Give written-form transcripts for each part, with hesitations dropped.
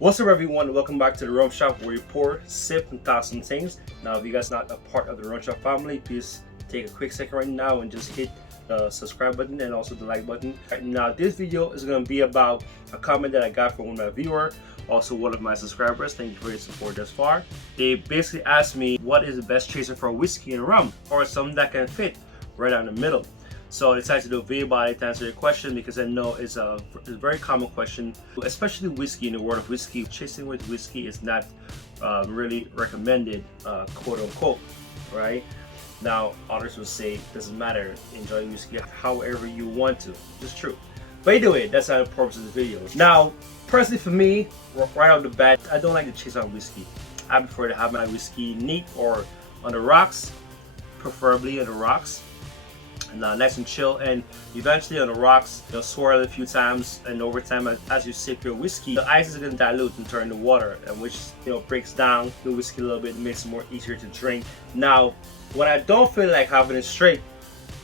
What's up, everyone? Welcome back to the Rum Shop, where you pour, sip, and toss some things. Now, if you guys are not a part of the Rum Shop family, please take a quick second right now and just hit the subscribe button and also the like button. Right now, this video is going to be about a comment that I got from one of my viewers, also one of my subscribers. Thank you for your support thus far. They basically asked me what is the best chaser for whiskey and rum, or something that can fit right down the middle. So I decided to do a video about it to answer your question, because I know it's a very common question, especially whiskey. In the world of whiskey, chasing with whiskey is not really recommended, quote unquote, right? Now, others will say it doesn't matter, enjoy whiskey however you want to. It's true. But either way, that's not the purpose of the video. Now, personally for me, right off the bat, I don't like to chase on whiskey. I prefer to have my whiskey neat or on the rocks, preferably on the rocks. Nice and chill, and eventually on the rocks you'll swirl it a few times, and over time as you sip your whiskey, the ice is going to dilute and turn to water, and which breaks down the whiskey a little bit, makes it more easier to drink. Now, when I don't feel like having it straight,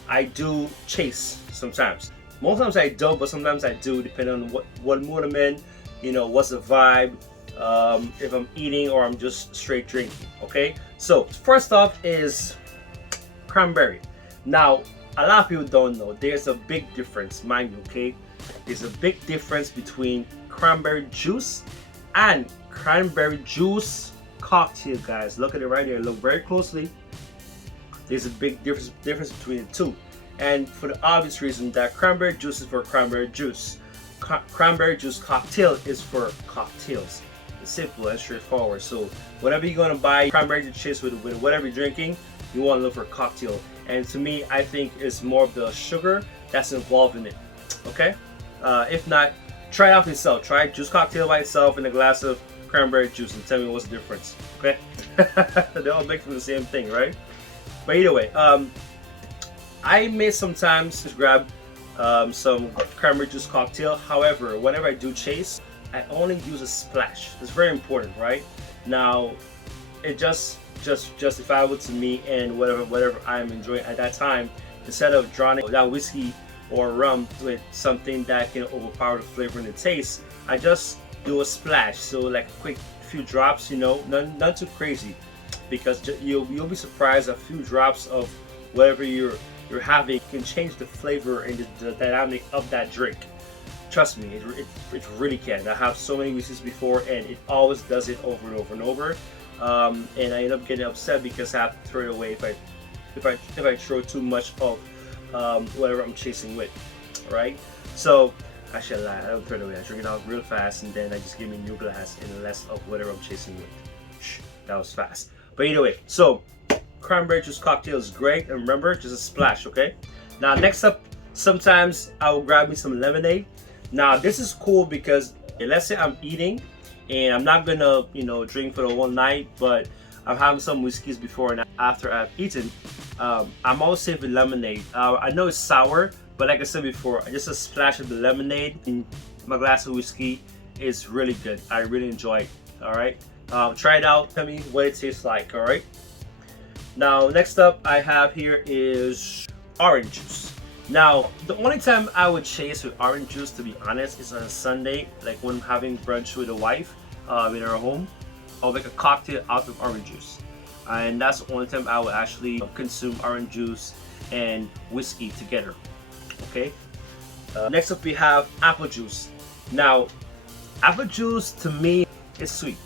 I do chase sometimes. Most times I don't, but sometimes I do, depending on what mood I'm in, what's the vibe, if I'm eating or I'm just straight drinking. Okay, so first off is cranberry. Now, a lot of people don't know there's a big difference, mind you, okay? There's a big difference between cranberry juice and cranberry juice cocktail, guys. Look at it right there, look very closely. There's a big difference between the two, and for the obvious reason that cranberry juice is for cranberry juice. Cranberry juice cocktail is for cocktails. It's simple and straightforward. So whenever you're gonna buy cranberry to chase with whatever you're drinking, you want to look for a cocktail. And to me, I think it's more of the sugar that's involved in it. Okay, if not, try it out for yourself. Try juice cocktail by itself in a glass of cranberry juice and tell me what's the difference. Okay, they all make from the same thing, right? But either way, I may sometimes grab some cranberry juice cocktail. However, whenever I do chase, I only use a splash. It's very important, right? Now, it just justifiable to me and whatever I'm enjoying at that time. Instead of drowning that whiskey or rum with something that can overpower the flavor and the taste, I just do a splash. So like a quick few drops, not too crazy, because you'll be surprised. A few drops of whatever you're having can change the flavor and the dynamic of that drink. Trust me, it really can. I have so many whiskeys before, and it always does it over and over and over. And I end up getting upset because I have to throw it away if I throw too much of whatever I'm chasing with, right? So actually, I don't throw it away. I drink it out real fast, and then I just give me a new glass and less of whatever I'm chasing with. That was fast. But either way, so cranberry juice cocktail is great, and remember, just a splash. Okay. Now next up, sometimes I will grab me some lemonade. Now this is cool because let's say I'm eating and I'm not gonna drink for the whole night, but I'm having some whiskeys before and after I've eaten. I'm always safe with lemonade. I know it's sour, but like I said before, just a splash of the lemonade in my glass of whiskey is really good. I really enjoy it. All right, try it out, tell me what it tastes like. All right, now next up I have here is orange juice. Now, the only time I would chase with orange juice, to be honest, is on a Sunday, like when I'm having brunch with a wife in our home. I'll make a cocktail out of orange juice, and that's the only time I would actually consume orange juice and whiskey together. Okay. Next up we have apple juice. Now, apple juice to me is sweet.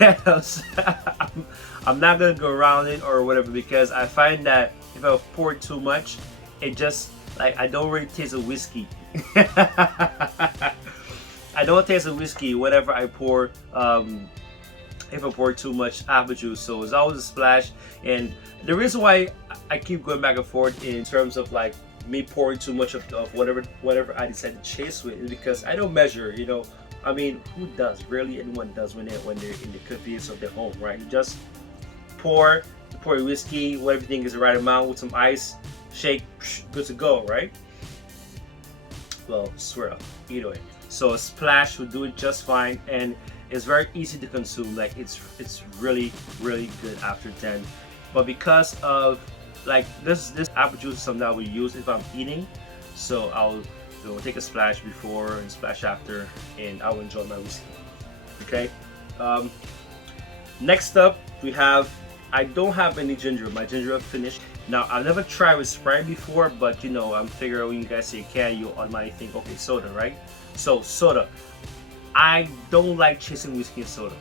I'm not gonna go around it or whatever, because I find that if I pour too much, it just I don't really taste a whiskey. I don't taste a whiskey whenever I pour, if I pour too much apple juice. So it's always a splash. And the reason why I keep going back and forth in terms of like me pouring too much of whatever I decide to chase with is because I don't measure. I mean, who does? Rarely anyone does when they're in the convenience of their home, right? You just pour your whiskey, what everything is the right amount with some ice. Shake, good to go, right? Well, swirl, either way. So a splash will do it just fine, and it's very easy to consume. Like it's really good after 10. But because of like this apple juice is something I will use if I'm eating, so I'll take a splash before and splash after, and I'll enjoy my whiskey. Okay. Next up, we have, I don't have any ginger. My ginger is finished. Now, I've never tried with Sprite before, but you know, I'm figuring when you guys say can, you automatically think, okay, soda, right? So, soda. I don't like chasing whiskey and soda.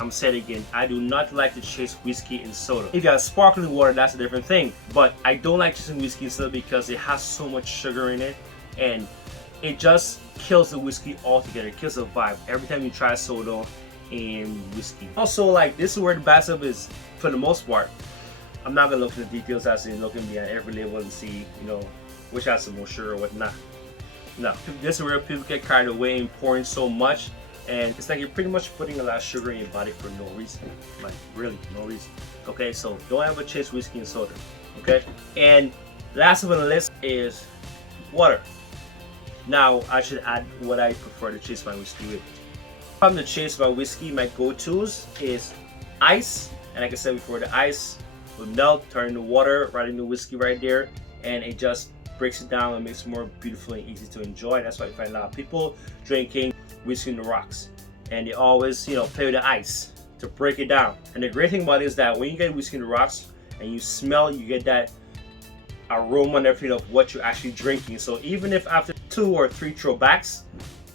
I'm saying it again, I do not like to chase whiskey and soda. If you have sparkling water, that's a different thing. But I don't like chasing whiskey and soda because it has so much sugar in it, and it just kills the whiskey altogether. It kills the vibe every time you try soda and whiskey. Also, like, this is where the bad stuff is for the most part. I'm not gonna look at the details as in looking behind every label and see, you know, which has the most sugar or whatnot. No, this is where people get carried away and pouring so much, and it's like you're pretty much putting a lot of sugar in your body for no reason. Like, really, no reason. Okay, so don't ever chase whiskey and soda. Okay, and last of on the list is water. Now, I should add what I prefer to chase my whiskey with. If I'm to chase my whiskey, my go-tos is ice, and like I said before, the ice will melt, turn into water right in the whiskey right there, and it just breaks it down and makes it more beautiful and easy to enjoy. That's why you find a lot of people drinking whiskey on the rocks, and they always, you know, play with the ice to break it down. And the great thing about it is that when you get whiskey on the rocks and you smell, you get that aroma and everything of what you're actually drinking. So even if after 2 or 3 throwbacks,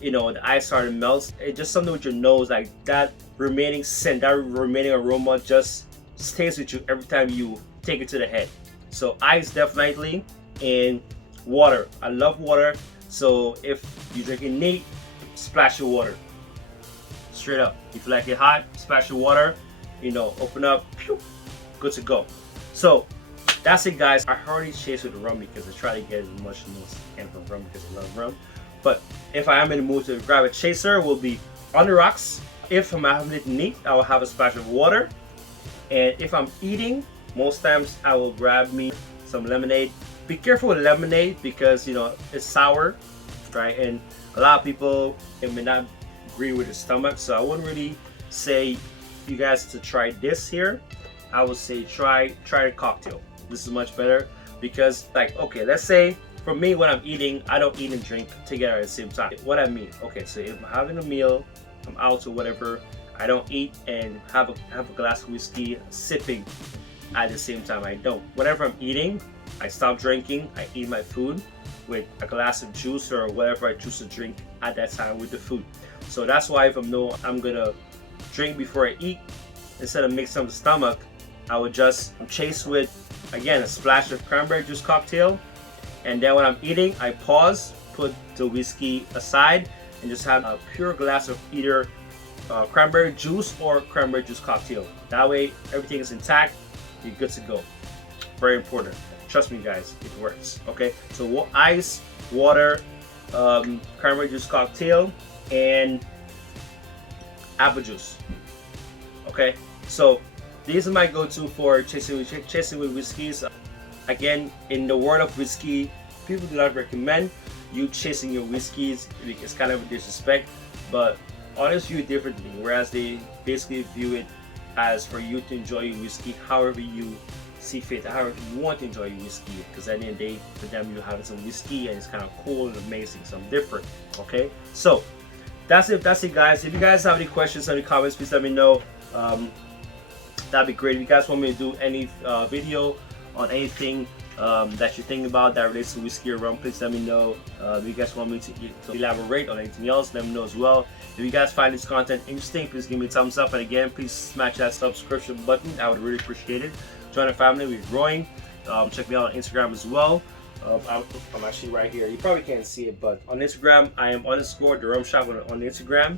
you know, the ice started to melt, it's just something with your nose, like that remaining scent, that remaining aroma just stays with you every time you take it to the head. So ice definitely, and water. I love water, so if you're drinking neat, splash your water. Straight up. If you like it hot, splash your water, you know, open up, pew, good to go. So that's it, guys. I already chased with the rum because I try to get as much news as I can from rum because I love rum. But if I am in the mood to grab a chaser, it will be on the rocks. If I'm having it neat, I will have a splash of water. And if I'm eating, most times I will grab me some lemonade. Be careful with lemonade because, you know, it's sour, right? And a lot of people, it may not agree with the stomach. So I wouldn't really say you guys to try this here. I would say try the cocktail. This is much better because, like, okay, let's say for me when I'm eating, I don't eat and drink together at the same time. What I mean, okay, so if I'm having a meal, I'm out or whatever, I don't eat and have a glass of whiskey sipping at the same time. I don't. Whenever I'm eating, I stop drinking, I eat my food with a glass of juice or whatever I choose to drink at that time with the food. So that's why if I know I'm gonna drink before I eat, instead of mixing up the stomach, I would just chase with, again, a splash of cranberry juice cocktail, and then when I'm eating, I pause, put the whiskey aside, and just have a pure glass of either cranberry juice or cranberry juice cocktail. That way, everything is intact, you're good to go. Very important. Trust me, guys, it works. Okay, so ice, water, cranberry juice cocktail, and apple juice. Okay, so these are my go-to for chasing with whiskeys. Again, in the world of whiskey, people do not recommend you chasing your whiskeys. It's kind of a disrespect, but others view it differently, whereas they basically view it as for you to enjoy your whiskey however you see fit, however you want to enjoy your whiskey, because at the end of the day, for them, you're having some whiskey and it's kind of cool and amazing, something different. Okay, so that's it, guys. If you guys have any questions, any comments, please let me know. That'd be great. If you guys want me to do any video on anything that you're thinking about that relates to whiskey or rum, please let me know. If you guys want me to elaborate on anything else, let me know as well. If you guys find this content interesting, please give me a thumbs up, and again, please smash that subscription button. I would really appreciate it. Join our family, we're growing. Check me out on Instagram as well. I'm actually right here. You probably can't see it, but on Instagram, I am _ the rum shop on Instagram.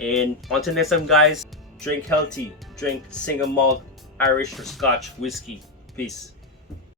And until next time, guys, drink healthy, drink single malt Irish or Scotch whiskey. Peace.